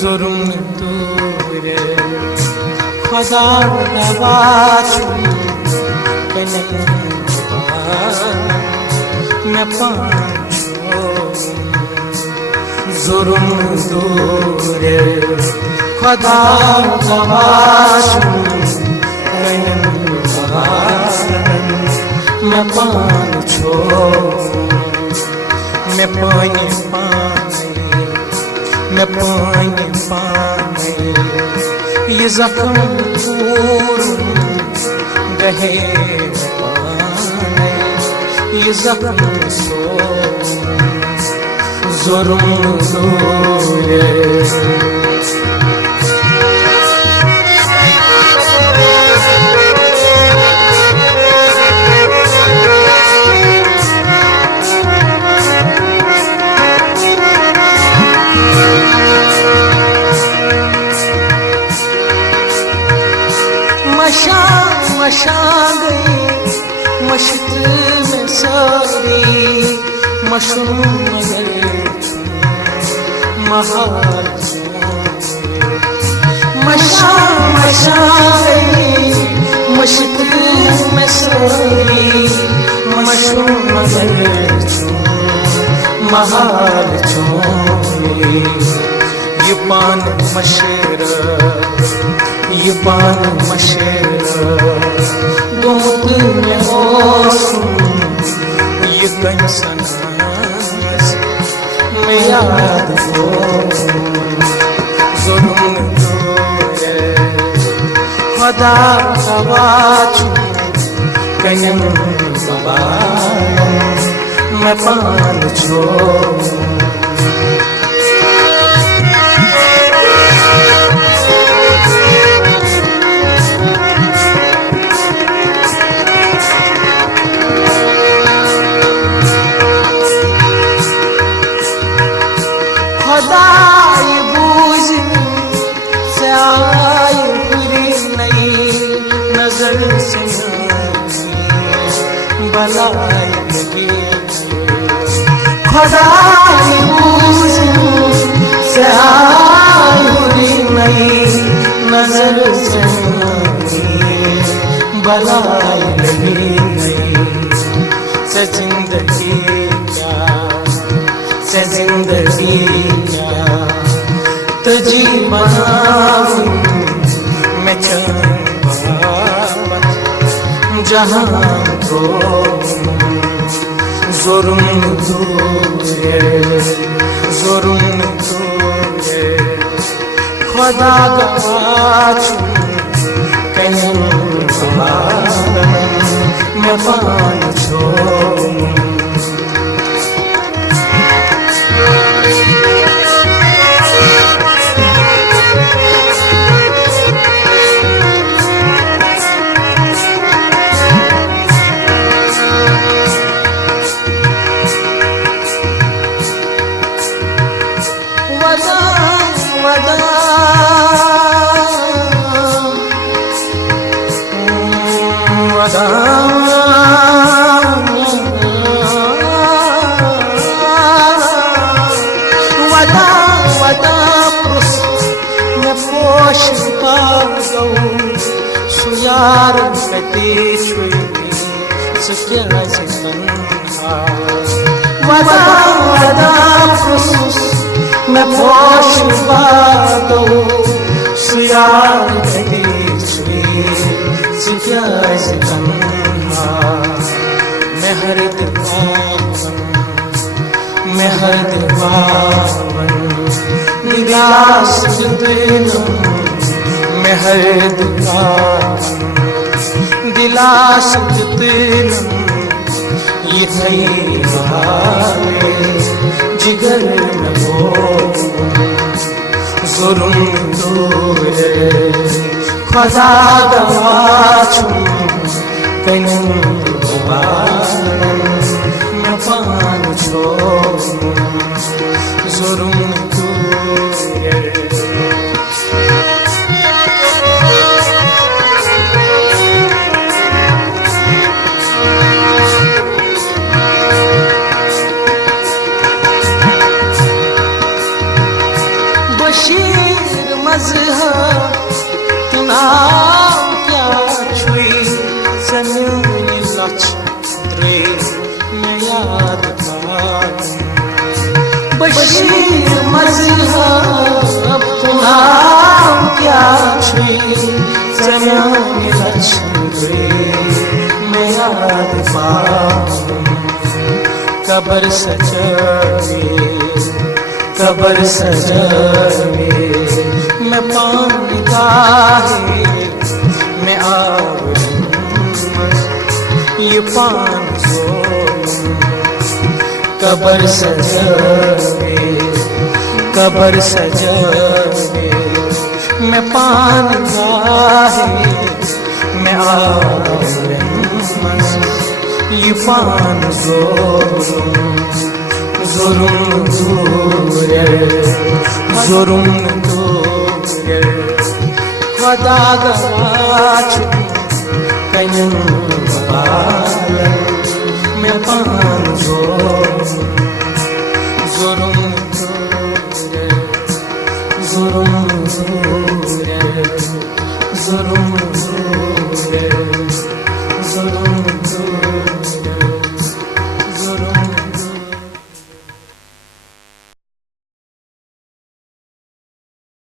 जुर्म दूर खुदा नवाज़ मैं पाँचो जुर्म दूर खुदा नवाज़ मैं पाँचो मैं पानी पानी ये जख्म दूर गहे पानी ये जख्म सो जुर्म दूर मशा गई मश्क में सारी मशरूम मगर महाल मशा गई मश्क में सारी मशरूम मगर महाल छोड़े ये पान मशरा दुख में ये कंसन में याद हो जुर्म दूर खुदा नवाज़ कयम मैं पाँचो खुदाई बूझ से आई पूरी नई नजर से बलाई लगी खुदाई बूझ से आई पूरी नई नजर से बलाई लगी से जिंदगी तुझी मैं जहाँ को जुर्म दूर खुदा नवाज़ कयम मैं पाँचो यार मैं पोश बादो सुयार मैं हर दीवान निगास मैं हर दिलास ये जिगर न हो जुर्म दूर खुदा नवाज़ कयम मैं पाँचो जुर्म दूर मजहब नाम क्या छुई जमीन लच द्रे मैं याद बशीर मजहब नाम क्या छुई जमीन लच द्रे मैं याद कबर सजावे मैं पानी गाहे मैं आवरूं ये पान कबर सजावे मैं पान गाहे मैं आवरूं ये पान जुर्म दूर खुदा गवाच कहीं मैं पान जुर्म दूर